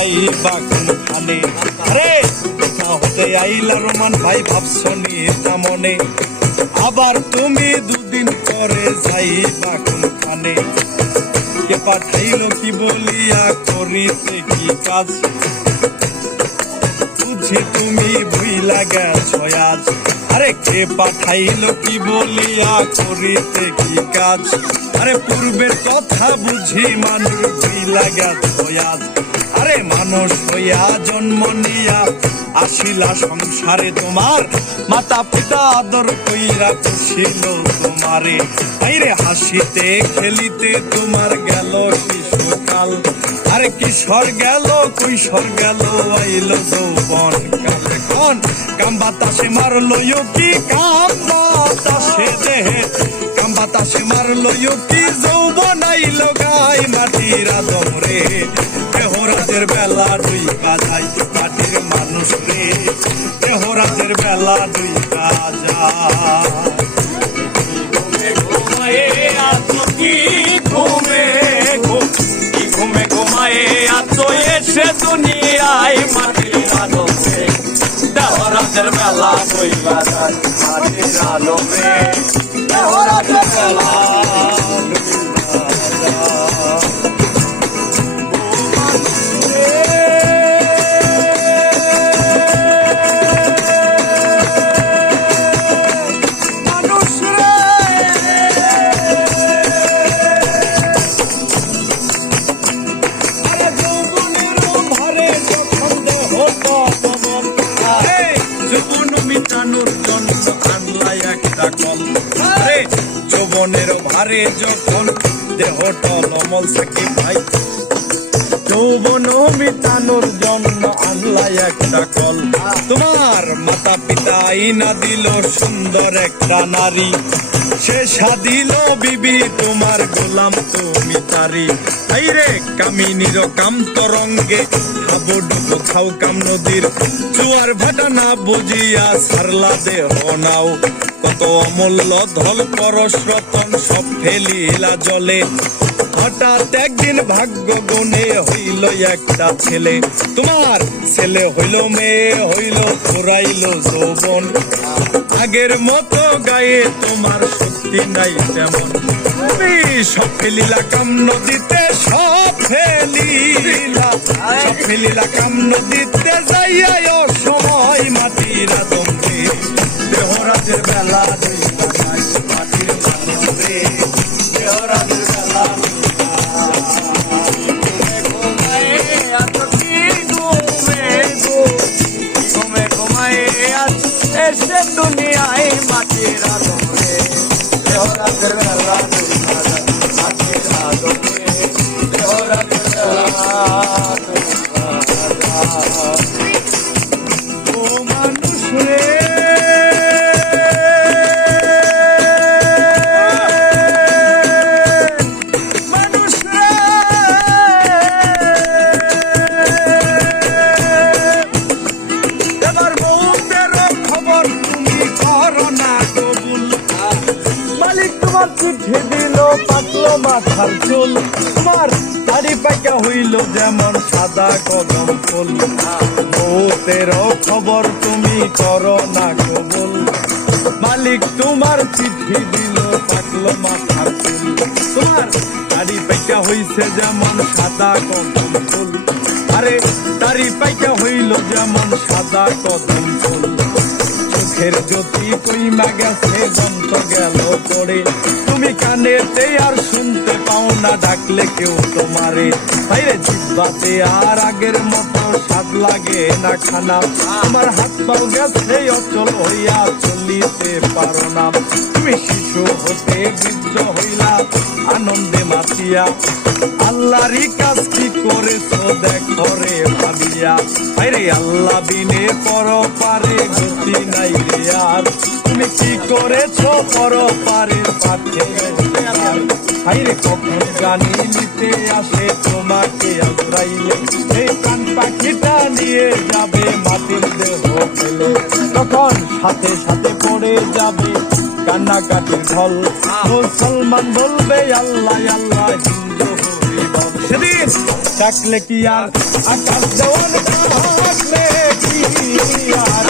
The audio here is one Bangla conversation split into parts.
যাইবা কোনখানে আরে হতে আইলা রোমান ভাই, ভাবছ নি মনে। আবার তুমি দুদিন পরে যাইবা কোনখানে কে পাঠাইলো কি বলিয়া, করিতে কি কাজ? বুঝি তুমি ভুইলা গেছ আজ। আরে, কে পাঠাইলো কি বলিয়া, করিতে কি কাজ? আরে, পূর্বের কথা বুঝি মানুষ ভুইলা গেছ আজ। আরে মানুষ হইয়া জন্ম নিয়া আসিলা সংসারে তোমার। মাতা পিতা আদর কইরা পুষিল তোমারে। আইরে হাসিতে খেলিতে তোমার গেল শিশুকাল। আরে কিশোর গেল, কৈশোর গেল, আইল যৌবন কাল। এখন কাম বাতাসে মারলো কি কাম? বাতাসে দেহে কাম বাতাসে মারলো কি? যৌবন আইল গাই মাটির আদম রে। দেহরাজের বেলা দুই বাজাই মাটির মানুষ রে। দেহরাজের বেলা দুই ঘুমে ঘুমায়ে আতো কি? ঘুমে ঘুমে ঘুমায়ে আতো এসে দুনিয়ায় মাটির মানবে দেহরাজের বেলা কই বাজার মাটির আলোবে দেহরাজের একটা রে যৌবনের ভারে যখন দেহ টলমল সাকি ভাই? যৌবন মিটানোর জন্য আনলা একটা কল। তোমার মাতা পিতা না দিল সুন্দর একটা নারী। সে সাদিল বিবি, তোমার গোলাম তুমি তারি। আইরে কামিনীর কাম তরঙ্গে হাবুডুবু খাও কাম নদীর। চুয়ার ভাটা না বুঝিয়া সারলা দেহ নাও। কত অমূল্য ধল পরশ রতন, সব ফেলিলা জলে। হঠাৎ একদিন ভাগ্য গুণে হইল একটা ছেলে। তোমার ছেলে হইল মেয়ে, হইল ফুরাইল যৌবন। আগের মতো গায়ে তোমার শক্তি নাই তেমন। তুমি কাম নদীতে সব ফেলিলা কাম নদীতে যাইয়া সময় মাটির আদমে দেহরাজের বেলা দুনিয়ায় মাটির আলোবে চিঠি দিল, পাতলো মাথার চুল। তোমার দাড়ি পাইকা হইল যেমন সাদা কদম ফুল। খবর তুমি করো না কবুল। মালিক তোমার চিঠি দিল পাকলো মাথার চুল। তোমার দাড়ি পাইকা হইছে যেমন সাদা কদম ফুল। আরে দাড়ি পাইকা হইল যেমন সাদা কদম ফুল। চোখের জ্যোতি কইমা গেছে, দন্ত গেল পড়ে। তুমি কানেতে আর শুনতে পাও না, ডাকলে কেউ তোমারে। বাইরে জিব্বাতে আর আগের মতো স্বাদ লাগে না খানা। আমার হাত পাও গেছে, অচল হইয়া চলিতে পারো না। তুমি শিশু হতে বৃদ্ধ হইলা, আনন্দে মাতিয়া। আল্লাহরই কাজ কি করেছ দেখো রে ভাবিয়া। আরে আল্লাহ বিনে পর পারে গতি নাই আর তুমি কি করেছ পর পারে পাঠে আইরে কখন গানি নিতে আসে তোমাকে আজরাইলে এই কান পাখিটা নিয়ে যাবে মাটির দেহ ফেলে। তখন সাথে সাথে পড়ে যাবে কান্নাকাটির ঢল। মুসলমান বলবে, আল্লাহ আল্লাহ, হিন্দু সেদিন ডাকলে কি আর আকাশ দেওয়ান ডাকলে কি আর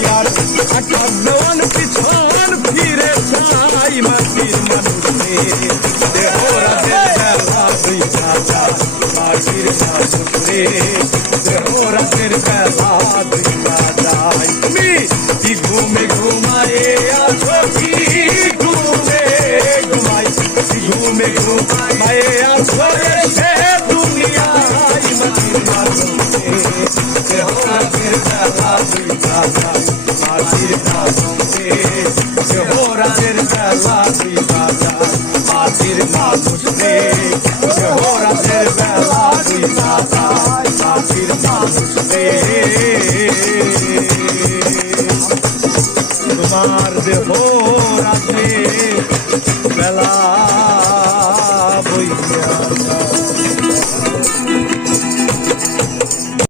ডাকলে কি আর আকাশ দেওয়ান পিছন ফিরে চাই মাটির মানুষে দেহরাজের বেলা দুই রাজা মাটির মানুষে দেহরাজের বেলা দুই রাজা তুমি কি ঘুমে ঘুমায়ে আছো কি ঘুমে ঘুমাই কি দেহরাজের বেলা মাটির মানুষে